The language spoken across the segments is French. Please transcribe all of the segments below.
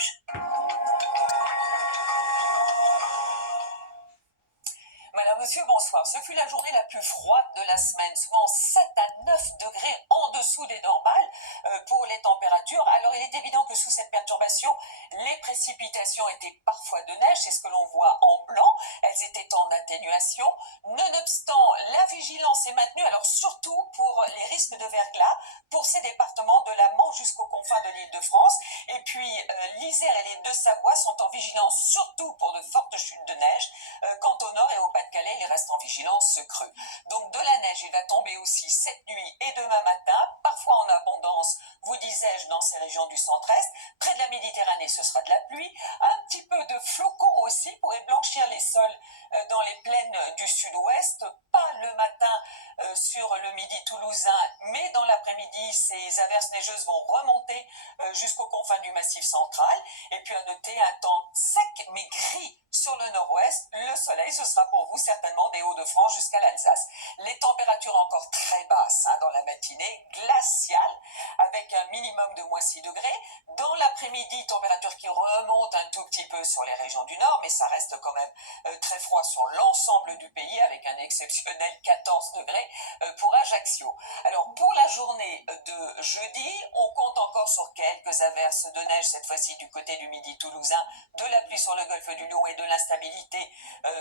rouge. Madame, monsieur, bonsoir. Ce fut la journée la plus froide de la semaine, souvent 7 à 9 degrés en dessous des normales pour les températures. Alors il est évident que sous cette perturbation, les précipitations étaient parfois de neige, c'est ce que l'on voit en blanc, elles étaient en atténuation. Nonobstant, la vigilance est maintenue, alors surtout pour les risques de verglas, pour ces départements de la Manche jusqu'aux confins de l'Île-de-France. Et puis l'Isère et les Deux-Savoies sont en vigilance surtout pour de fortes chutes de neige. Quant au nord et au Pas-de-Calais, il reste en vigilance crue. Donc de la neige, il va tomber aussi cette nuit et demain matin, parfois en abondance, vous disais-je, dans ces régions du centre-est. Près de la Méditerranée, ce sera de la pluie. Un petit peu de flocons aussi pourrait blanchir les sols dans les plaines du sud-ouest. Pas le matin sur le midi toulousain, mais dans l'après-midi, ces averses neigeuses vont remonter jusqu'aux confins du Massif central. Et puis à noter un temps sec mais gris sur le nord-ouest. Le soleil, ce sera pour vous certainement des Hauts-de-France jusqu'à l'Alsace. Les températures encore très basses dans la matinée, glaciale, avec un minimum de moins 6 degrés. Dans l'après-midi, température qui remonte un tout petit peu sur les régions du nord, mais ça reste quand même très froid sur l'ensemble du pays, avec un exceptionnel 14 degrés pour Ajaccio. Alors pour la journée de jeudi, on compte encore sur quelques averses de neige, cette fois-ci du côté du midi toulousain, de la pluie sur le golfe du Lion et de l'instabilité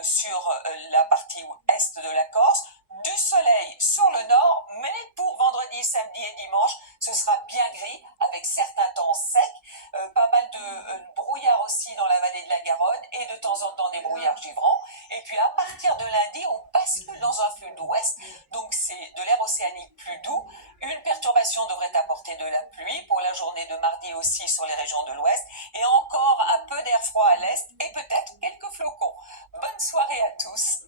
sur la partie est de la Corse. Du soleil sur le nord, mais pour vendredi, samedi et dimanche, ce sera bien gris, avec certains temps secs, pas mal de brouillard aussi dans la vallée de la Garonne, et de temps en temps des brouillards givrants. Et puis à partir de lundi, on bascule dans un flux d'ouest, donc c'est de l'air océanique plus doux. Une perturbation devrait apporter de la pluie pour la journée de mardi aussi sur les régions de l'ouest, et encore un peu d'air froid à l'est, et peut-être quelques flocons. Bonne soirée à tous.